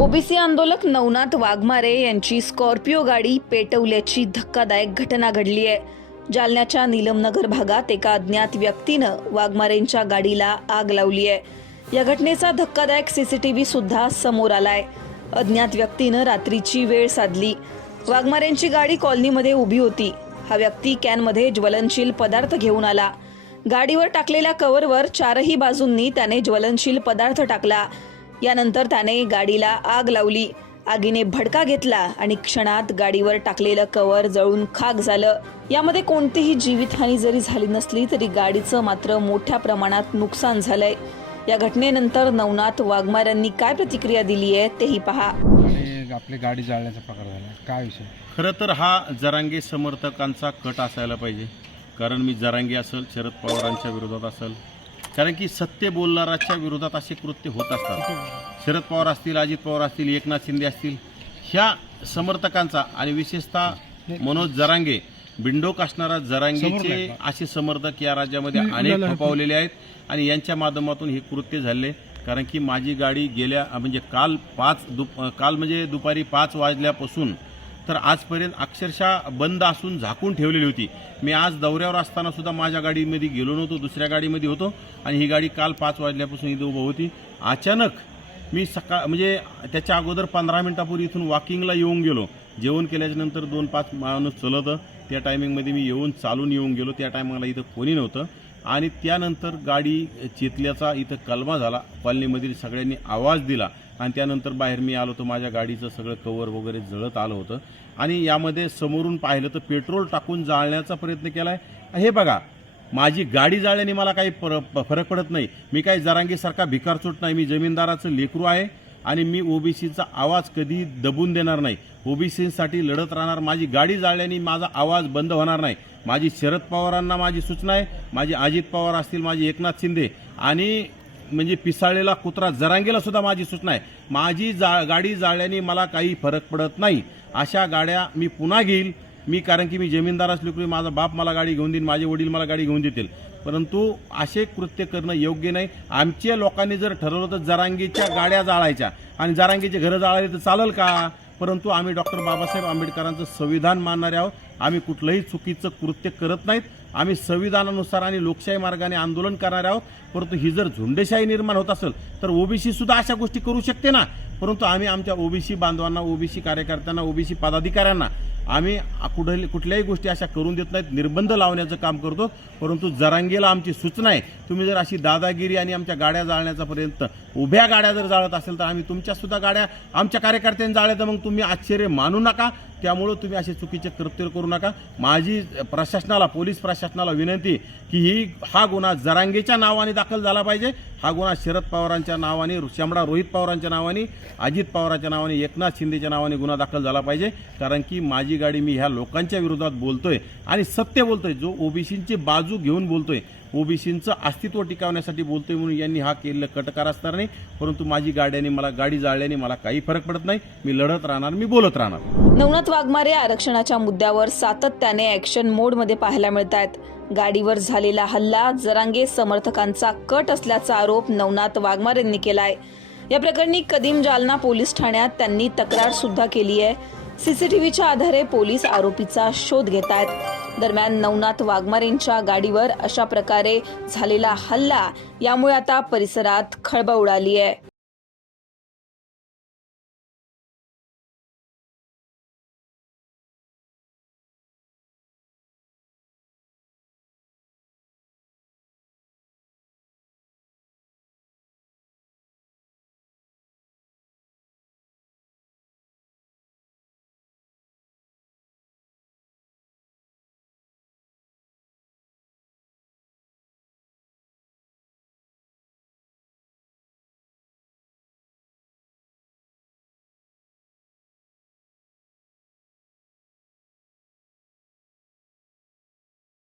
OBC आंदोलक नवनाथ वाघमारे यांची Scorpio गाडी पेटवल्याची धक्कादायक घटना घडली आहे. जालन्याच्या नीलमनगर भागात एका अज्ञात व्यक्तीनं वाघमारेंच्या गाडीला आग लावली आहे. या घटनेचा धक्कादायक सीसीटीव्ही सुद्धा समोर आलाय. अज्ञात व्यक्तीनं रात्रीची वेळ साधली. वाघमारेंची गाडी कॉलनीमध्ये उभी होती. हा व्यक्ती कॅनमध्ये ज्वलनशील पदार्थ घेऊन आला. गाडीवर टाकलेल्या कव्हरवर चारही बाजूंनी त्याने ज्वलनशील पदार्थ टाकला. यानंतर त्याने गाडीला आग लावली. आगीने भडका घेतला आणि क्षणात गाडीवर टाकलेलं कव्हर जळून खाक झालं. यामध्ये कोणतीही जीवितहानी जरी झाली नसली तरी गाडीचं मात्र मोठ्या प्रमाणात नुकसान झालंय. या घटनेनंतर नवनाथ वाघमार यांनी काय प्रतिक्रिया दिली आहे तेही पहा. आणि आपली गाडी जाळण्याचा प्रकार झाला. काय विषय? खरं तर हा जरांगे समर्थकांचा कट असायला पाहिजे. कारण मी जरांगे असेल शरद पवारांच्या विरोधात असेल कारण की सत्य बोलणाराच्या विरोधात असे कृत्य होत असतात. शरद पवार असतील अजित पवार असतील एकनाथ शिंदे असतील ह्या समर्थकांचा आणि विशेषतः मनोज जरांगे बिंडोक असणारा जरांगेचे असे समर्थक या राज्यामध्ये अनेक खपावलेले आहेत आणि यांच्या माध्यमातून हे कृत्य झाले. कारण की माझी गाडी गेल्या म्हणजे काल पाच दुप काल म्हणजे दुपारी पाच वाजल्यापासून तर आजपर्यंत अक्षरशः बंद असून झाकून ठेवलेली होती. मी आज दौऱ्यावर असताना सुद्धा माझ्या गाडीमध्ये गेलो नव्हतो दुसऱ्या गाडीमध्ये होतो आणि ही गाडी काल पाच वाजल्यापासून इथं उभं होती. अचानक मी सकाळ म्हणजे त्याच्या अगोदर पंधरा मिनटापूर्वी इथून वॉकिंगला येऊन गेलो. जेवण केल्याच्यानंतर दोन पाच माणूस चलतं. त्या टायमिंगमध्ये मी येऊन चालून येऊन गेलो. त्या टायमिंगला इथं कोणी नव्हतं. आणि त्यानंतर गाडी चेतल्याचा इथं कलमा झाला. कॉलनीमधील सगळ्यांनी आवाज दिला. आणि त्यानंतर बाहेर मी आलो तर माझ्या गाडीचं सगळं कवर वगैरे जळत आलं होतं. आणि यामध्ये समोरून पाहिलं तर पेट्रोल टाकून जाळण्याचा प्रयत्न केला आहे हे बघा माझी गाडी जाळल्याने मला काही पर प- फरक पडत नाही. मी काही जरांगीसारखा भिकारचोट नाही. मी जमीनदाराचं लेकरू आहे आणि मी ओबीसीचा आवाज कधी दबून देणार नाही. ओबीसीसाठी लढत राहणार. माझी गाडी जाळल्याने माझा आवाज बंद होणार नाही. माझी शरद पवारांना माझी सूचना आहे. माझी अजित पवार असतील माझे एकनाथ शिंदे आणि म्हणजे पिसाळलेला कुत्रा जरांगेला सुद्धा माझी सूचना आहे. माझी जा गाडी जाळल्याने मला काही फरक पडत नाही. अशा गाड्या मी पुन्हा घेईल. मी कारण की मी जमीनदार असलो की माझा बाप मला गाडी घेऊन देईल माझे वडील मला गाडी घेऊन देतील. परंतु असे कृत्य करणं योग्य नाही. आमच्या लोकांनी जर ठरवलं तर जरांगीच्या गाड्या जाळायच्या. आणि जरांगीचे घरं जाळायला तर चालेल का? परंतु आम्ही डॉक्टर बाबासाहेब आंबेडकरांचं संविधान मानणारे आहोत. आम्ही कुठलंही चुकीचं कृत्य करत नाहीत. आम्ही संविधानानुसार आणि लोकशाही मार्गाने आंदोलन करणारे आहोत. परंतु ही जर झुंडेशाही निर्माण होत असेल तर ओबीसी सुद्धा अशा गोष्टी करू शकते ना? परंतु आम्ही आमच्या ओबीसी बांधवांना ओबीसी कार्यकर्त्यांना ओबीसी पदाधिकाऱ्यांना आम्ही कुठली कुठल्याही गोष्टी अशा करून देत नाहीत. निर्बंध लावण्याचं काम करतो. परंतु जरांगेला आमची सूचना आहे. तुम्ही जर अशी दादागिरी आणि आमच्या गाड्या जाळण्याचा पर्यंत उभ्या गाड्या जर जाळत असेल तर आम्ही तुमच्यासुद्धा गाड्या आमच्या कार्यकर्त्यांनी जाळल्या तर मग तुम्ही आश्चर्य मानू नका. त्यामुळं तुम्ही असे चुकीचे कृत्य करू नका. माझी प्रशासनाला पोलीस प्रशासनाला विनंती की ही हा गुन्हा जरांगेच्या नावाने दाखल झाला पाहिजे. हा गुन्हा शरद पवारांच्या नावाने शामडा रोहित पवारांच्या नावाने अजित पवारांच्या नावाने एकनाथ शिंदेच्या नावाने गुन्हा दाखल झाला पाहिजे. कारण की माझी गाडी मी ह्या लोकांच्या विरोधात बोलतोय आणि सत्य बोलतोय. जो ओबीसींची बाजू घेऊन बोलतोय ओबीसींचं अस्तित्व टिकवण्यासाठी बोलतोय म्हणून यांनी हा केलेला कटकार असणार नाही. परंतु माझी गाड्याने मला गाडी जाळल्याने मला काही फरक पडत नाही. मी लढत राहणार मी बोलत राहणार. नवनाथ वाघमारे आरक्षणाच्या मुद्द्यावर सातत्याने ऍक्शन मोडमध्ये पाहायला मिळत आहेत गाडीवर झालेला हल्ला जरांगे समर्थकांचा कट असल्याचा आरोप नवनाथ वाघमारेंनी केलाय. या प्रकरणी कदीम जालना पोलीस ठाण्यात त्यांनी तक्रार सुद्धा केली आहे सीसीटीव्हीच्या आधारे पोलीस आरोपीचा शोध घेत आहेत दरम्यान नवनाथ वाघमारेंच्या गाडीवर अशा प्रकारे झालेला हल्ला. यामुळे आता परिसरात खळबळ उडाली आहे.